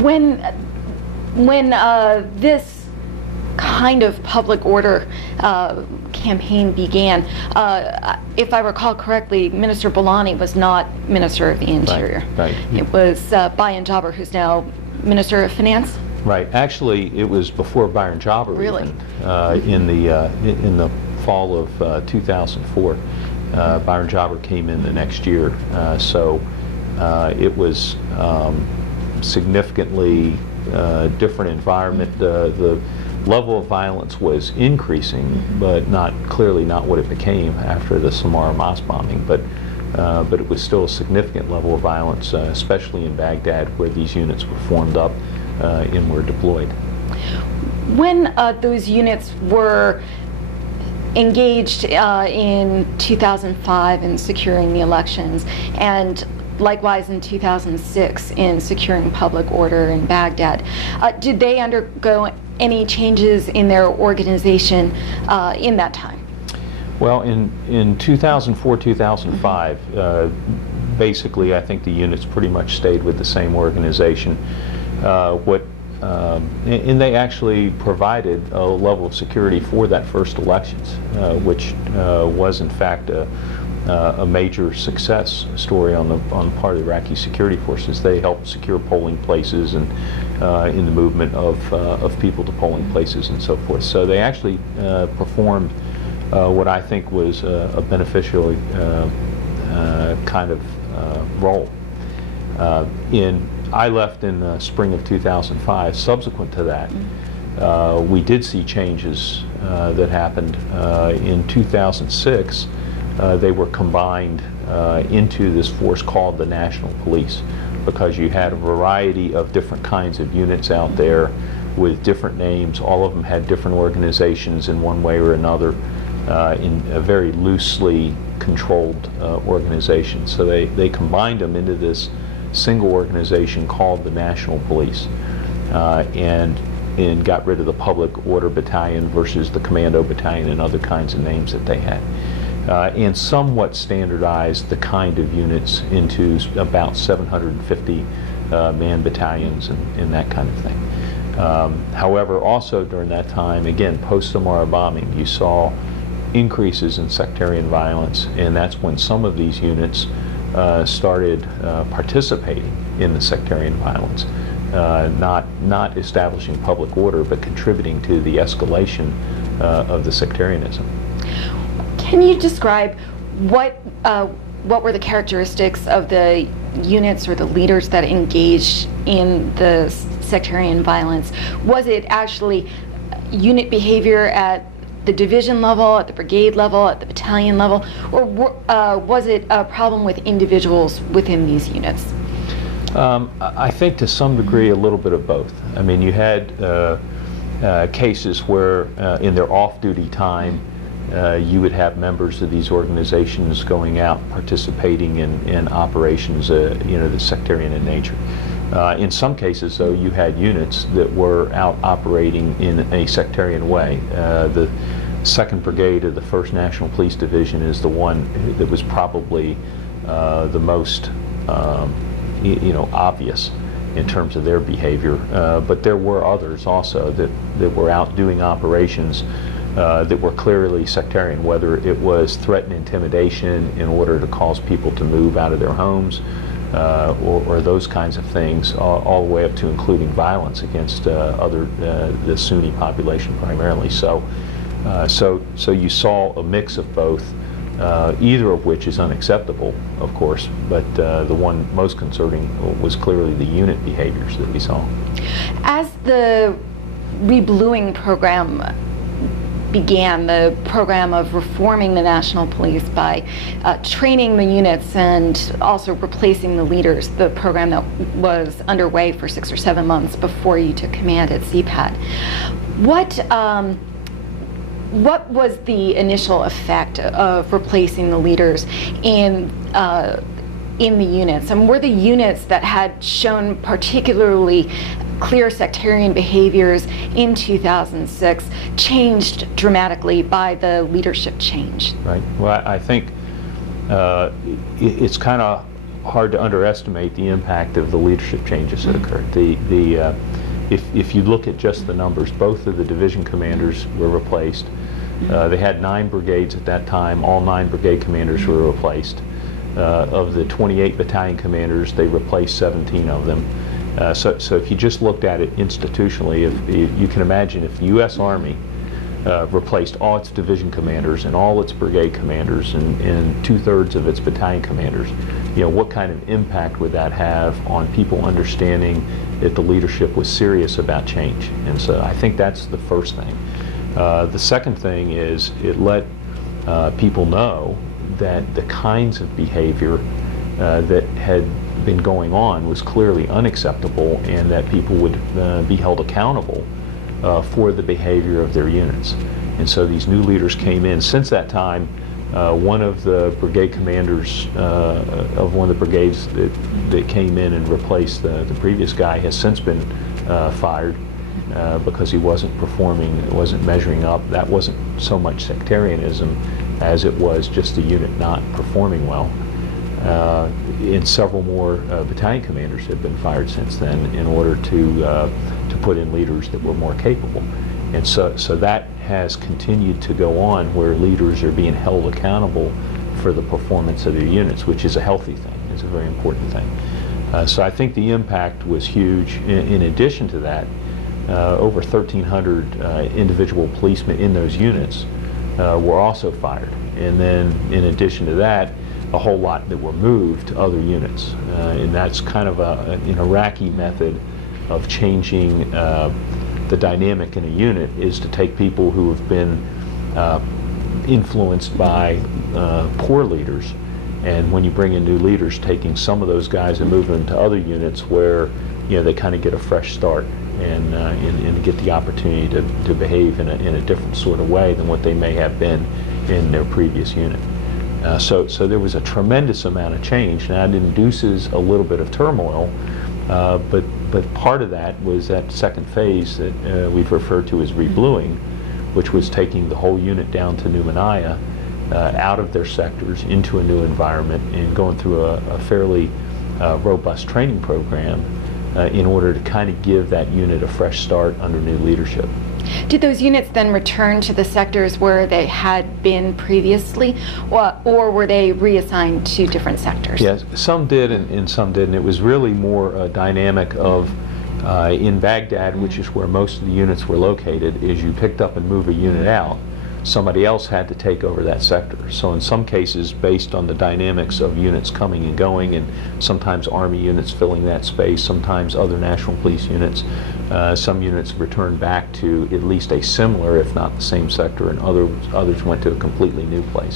When this kind of public order campaign began, if I recall correctly, Minister Bellani was not Minister of the Interior. Right. It was Bayan Jabbar, who's now Minister of Finance. Right. Actually, it was before Byron Jobber. Really? Even, in the fall of 2004. Byron Jobber came in the next year, so it was significantly different environment. The level of violence was increasing, but clearly not what it became after the Samarra Mosque bombing. But it was still a significant level of violence, especially in Baghdad, where these units were formed up and were deployed. When those units were engaged in 2005 in securing the elections, and likewise in 2006 in securing public order in Baghdad, did they undergo any changes in their organization in that time? Well, in 2004, 2005, basically I think the units pretty much stayed with the same organization. And they actually provided a level of security for that first elections, which was in fact a major success story on the part of the Iraqi security forces. They helped secure polling places and in the movement of people to polling places and so forth. So they actually performed what I think was a beneficial kind of role. I left in the spring of 2005. Subsequent to that, we did see changes that happened. In 2006, they were combined into this force called the National Police, because you had a variety of different kinds of units out there with different names. All of them had different organizations in one way or another, in a very loosely controlled organization. So they combined them into this single organization called the National Police, and got rid of the Public Order Battalion versus the Commando Battalion and other kinds of names that they had, and somewhat standardized the kind of units into about 750 man battalions and that kind of thing. However, also during that time, again, post-Samarra bombing, you saw increases in sectarian violence, and that's when some of these units started participating in the sectarian violence, not establishing public order, but contributing to the escalation of the sectarianism. Can you describe what were the characteristics of the units or the leaders that engaged in the sectarian violence? Was it actually unit behavior at the division level, at the brigade level, at the battalion level, or was it a problem with individuals within these units? I think to some degree a little bit of both. I mean, you had cases where in their off-duty time you would have members of these organizations going out participating in operations that's sectarian in nature. In some cases, though, you had units that were out operating in a sectarian way. The 2nd Brigade of the 1st National Police Division is the one that was probably the most obvious in terms of their behavior. But there were others also that were out doing operations that were clearly sectarian, whether it was threat and intimidation in order to cause people to move out of their homes, or those kinds of things, all the way up to including violence against the Sunni population primarily. So you saw a mix of both, either of which is unacceptable, of course, but the one most concerning was clearly the unit behaviors that we saw. As the rebluing program began, the program of reforming the National Police by training the units and also replacing the leaders, the program that was underway for 6 or 7 months before you took command at CPAT. What was the initial effect of replacing the leaders in the units? And were the units that had shown particularly clear sectarian behaviors in 2006 changed dramatically by the leadership change? Right. Well, I think it's kind of hard to underestimate the impact of the leadership changes that occurred. If you look at just the numbers, both of the division commanders were replaced. They had 9 brigades at that time. All 9 brigade commanders were replaced. Of the 28 battalion commanders, they replaced 17 of them. So if you just looked at it institutionally, if you can imagine if the U.S. Army replaced all its division commanders and all its brigade commanders and 2/3 of its battalion commanders, what kind of impact would that have on people understanding that the leadership was serious about change? And so I think that's the first thing. The second thing is it let people know that the kinds of behavior that had been going on was clearly unacceptable, and that people would be held accountable for the behavior of their units. And so these new leaders came in. Since that time, one of the brigade commanders of one of the brigades that came in and replaced the previous guy has since been fired because he wasn't performing, wasn't measuring up. That wasn't so much sectarianism as it was just the unit not performing well. And several more battalion commanders have been fired since then in order to put in leaders that were more capable. And so that has continued to go on, where leaders are being held accountable for the performance of their units, which is a healthy thing. It's a very important thing. So I think the impact was huge. In addition to that, over 1,300 individual policemen in those units were also fired. And then in addition to that, a whole lot that were moved to other units. And that's kind of an Iraqi method of changing the dynamic in a unit, is to take people who have been influenced by poor leaders, and when you bring in new leaders, taking some of those guys and moving them to other units where they kind of get a fresh start and get the opportunity to behave in a different sort of way than what they may have been in their previous unit. So there was a tremendous amount of change. Now it induces a little bit of turmoil, but part of that was that second phase that we've referred to as rebluing, which was taking the whole unit down to Numanaya, out of their sectors into a new environment, and going through a fairly robust training program in order to kind of give that unit a fresh start under new leadership. Did those units then return to the sectors where they had been previously, or were they reassigned to different sectors? Yes, some did and some didn't. It was really more a dynamic of, in Baghdad, which is where most of the units were located, is you picked up and moved a unit out, somebody else had to take over that sector. So in some cases, based on the dynamics of units coming and going, and sometimes Army units filling that space, sometimes other National Police units, some units returned back to at least a similar, if not the same sector, and others went to a completely new place.